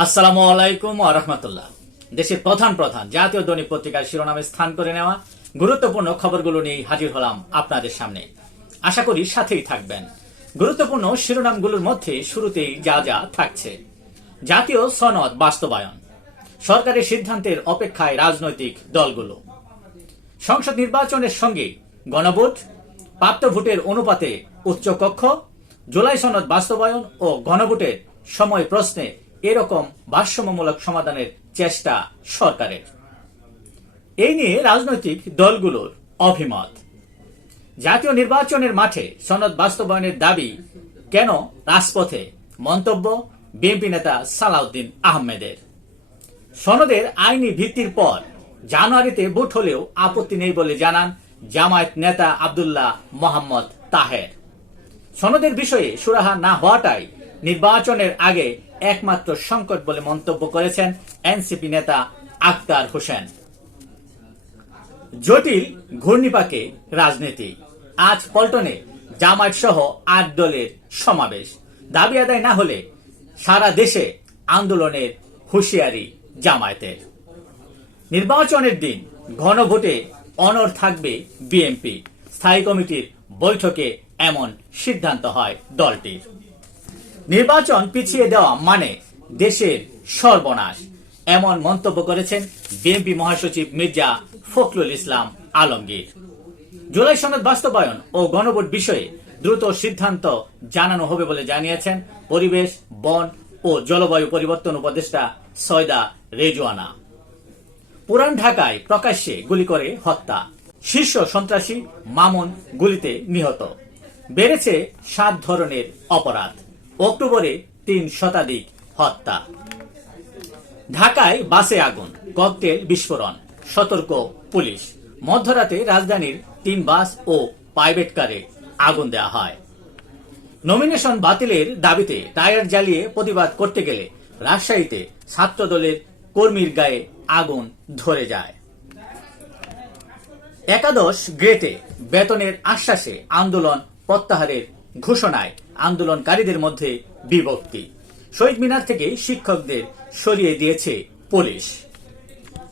আসসালামু আলাইকুম রাহমাতুল্লাহ। দেশের প্রধান প্রধান জাতীয় দৈনিক পত্রিকার শিরোনামে স্থান করে নেওয়া গুরুত্বপূর্ণ খবরগুলো নিয়ে হাজির হলাম আপনাদের সামনে। আশা করি সাথেই থাকবেন। গুরুত্বপূর্ণ শিরোনামগুলোর মধ্যে শুরুতেই যা যা থাকছে। জাতীয় সনদ বাস্তবায়ন। সরকারের সিদ্ধান্তের অপেক্ষায় রাজনৈতিক দলগুলো। সংসদ নির্বাচনের সঙ্গে গণভোট, প্রাপ্ত ভোটের অনুপাতে উচ্চকক্ষ, জুলাই সনদ বাস্তবায়ন ও গণভোটের সময় প্রশ্নে এরকম ভারসাম্যমূলক সমাধানের চেষ্টা সরকারের। এই নিয়ে রাজনৈতিক দলগুলোর অভিমত। জাতীয় নির্বাচনের মাঠে সনদ বাস্তবায়নের দাবি, কেন রাজপথে মন্তব্য বিএনপি নেতা সালাউদ্দিন আহমেদের? সনদের আইনি ভিত্তির পর জানুয়ারিতে ভোট হলেও আপত্তি নেই বলে জানান জামায়াত নেতা আবদুল্লাহ মোহাম্মদ তাহের। সনদের বিষয়ে সুরাহা না হওয়াটাই নির্বাচনের আগে একমাত্র সংকট বলে মন্তব্য করেছেন এনসিপি নেতা আক্তার হোসেন। জটিল ঘূর্ণিপাকে রাজনীতি। আজ পল্টনে জামায়াত সহ আট দলের সমাবেশ। দাবি আদায় না হলে সারা দেশে আন্দোলনের হুঁশিয়ারি জামায়াতের। নির্বাচনের দিন ঘনভোটে অনর থাকবে বিএনপি। স্থায়ী কমিটির বৈঠকে এমন সিদ্ধান্ত হয় দলটির। নির্বাচন পিছিয়ে দেওয়া মানে দেশের সর্বনাশ। এমন মন্তব্য করেছেন বিএনপি মহাসচিব মির্জা ফখরুল ইসলাম আলমগীর। জুলাই সনদ বাস্তবায়ন ও গণভোট বিষয়ে দ্রুত সিদ্ধান্ত জানানো হবে বলে জানিয়েছেন পরিবেশ, বন ও জলবায়ু পরিবর্তন উপদেষ্টা সয়দা রেজওয়ানা। পুরান ঢাকায় প্রকাশ্যে গুলি করে হত্যা। শীর্ষ সন্ত্রাসী মামুন গুলিতে নিহত। বেড়েছে সাত ধরনের অপরাধ। অক্টোবরে তিন শতাধিক হত্যা। ঢাকায় বাসে আগুন, ককটেল বিস্ফোরণ, সতর্ক পুলিশ। মধ্যরাতে রাজধানীর তিন বাস ও প্রাইভেট কারে আগুন দেওয়া হয়। নমিনেশন বাতিলের দাবিতে টায়ার জ্বালিয়ে প্রতিবাদ করতে গেলে রাজশাহীতে ছাত্র দলের কর্মীর গায়ে আগুন ধরে যায়। একাদশ গ্রেটে বেতনের আশ্বাসে আন্দোলন প্রত্যাহারের ঘোষণায় আন্দোলনকারীদের মধ্যে বিভক্তি। শহীদ মিনার থেকে শিক্ষকদের সরিয়ে দিয়েছে পুলিশ।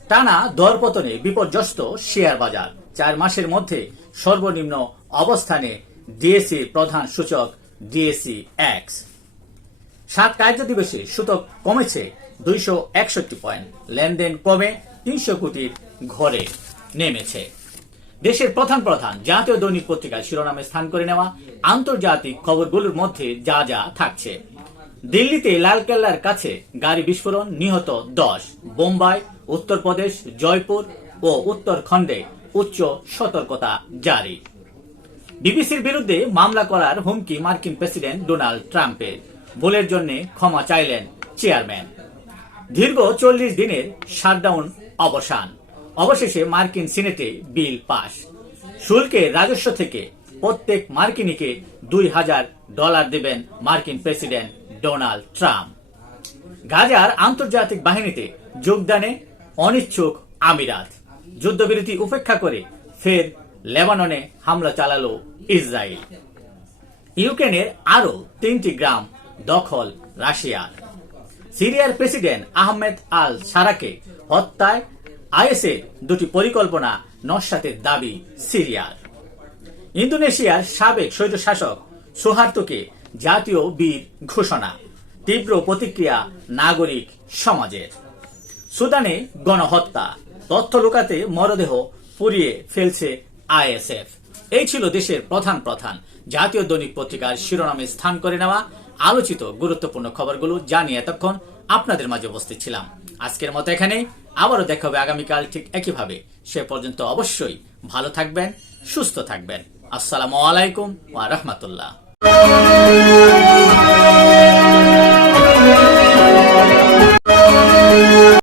টানা দরপতনে বিপর্যস্ত শেয়ার বাজার। চার মাসের মধ্যে সর্বনিম্ন অবস্থানে ডিএসসি প্রধান সূচক ডিএসসি এক্স সাত কার্য দিবসে সূচক কমেছে দুইশো একষট্টি পয়েন্ট। লেনদেন কমে তিনশো কোটির ঘরে নেমেছে। দেশের প্রধান প্রধান জাতীয় দৈনিক পত্রিকায় শিরোনামে স্থান করে নেওয়া আন্তর্জাতিক খবরগুলোর মধ্যে যা যা থাকছে। দিল্লিতে লালকেল্লার কাছে গাড়ি বিস্ফোরণ, নিহত দশ। বোম্বাই, উত্তরপ্রদেশ, জয়পুর ও উত্তরখণ্ডে উচ্চ সতর্কতা জারি। বিবিসির বিরুদ্ধে মামলা করার হুমকি মার্কিন প্রেসিডেন্ট ডোনাল্ড ট্রাম্পের। ভুলের জন্য ক্ষমা চাইলেন চেয়ারম্যান। দীর্ঘ চল্লিশ দিনের শাটডাউন অবসান। অবশেষে মার্কিন সিনেটে বিল পাস। শুল্কের রাজস্ব থেকে প্রত্যেক মার্কিনীকে দুই হাজার ডলার দেবেন মার্কিন প্রেসিডেন্ট ডোনাল্ড ট্রাম্প। গাজার আন্তর্জাতিক বাহিনীতে যোগদানে অনিচ্ছুক আমিরাত। যুদ্ধবিরতি উপেক্ষা করে ফের লেবাননে হামলা চালালো ইসরায়েল। ইউক্রেনের আরও তিনটি গ্রাম দখল রাশিয়ার। সিরিয়ার প্রেসিডেন্ট আহমেদ আল সারাকে হত্যায় আইএসের দুটি পরিকল্পনা নস্যাতের দাবি সিরিয়ার। ইন্দোনেশিয়ার সাবেক স্বৈরশাসক সুহার্তোকে জাতীয় বীর ঘোষণা, তীব্র প্রতিক্রিয়া নাগরিক সমাজের। সুদানে গণহত্যা, তথ্য লুকাতে মরদেহ পুড়িয়ে ফেলছে আইএসএফ। এই ছিল দেশের প্রধান প্রধান জাতীয় দৈনিক পত্রিকার শিরোনামে স্থান করে নেওয়া আলোচিত গুরুত্বপূর্ণ খবরগুলো। জানিয়ে এতক্ষণ আপনাদের মাঝে উপস্থিত ছিলাম। আজকের মতো এখানেই। আবারও দেখা হবে আগামীকাল ঠিক একইভাবে। সে পর্যন্ত অবশ্যই ভালো থাকবেন, সুস্থ থাকবেন। আসসালামু আলাইকুম ওয়া রাহমাতুল্লাহ।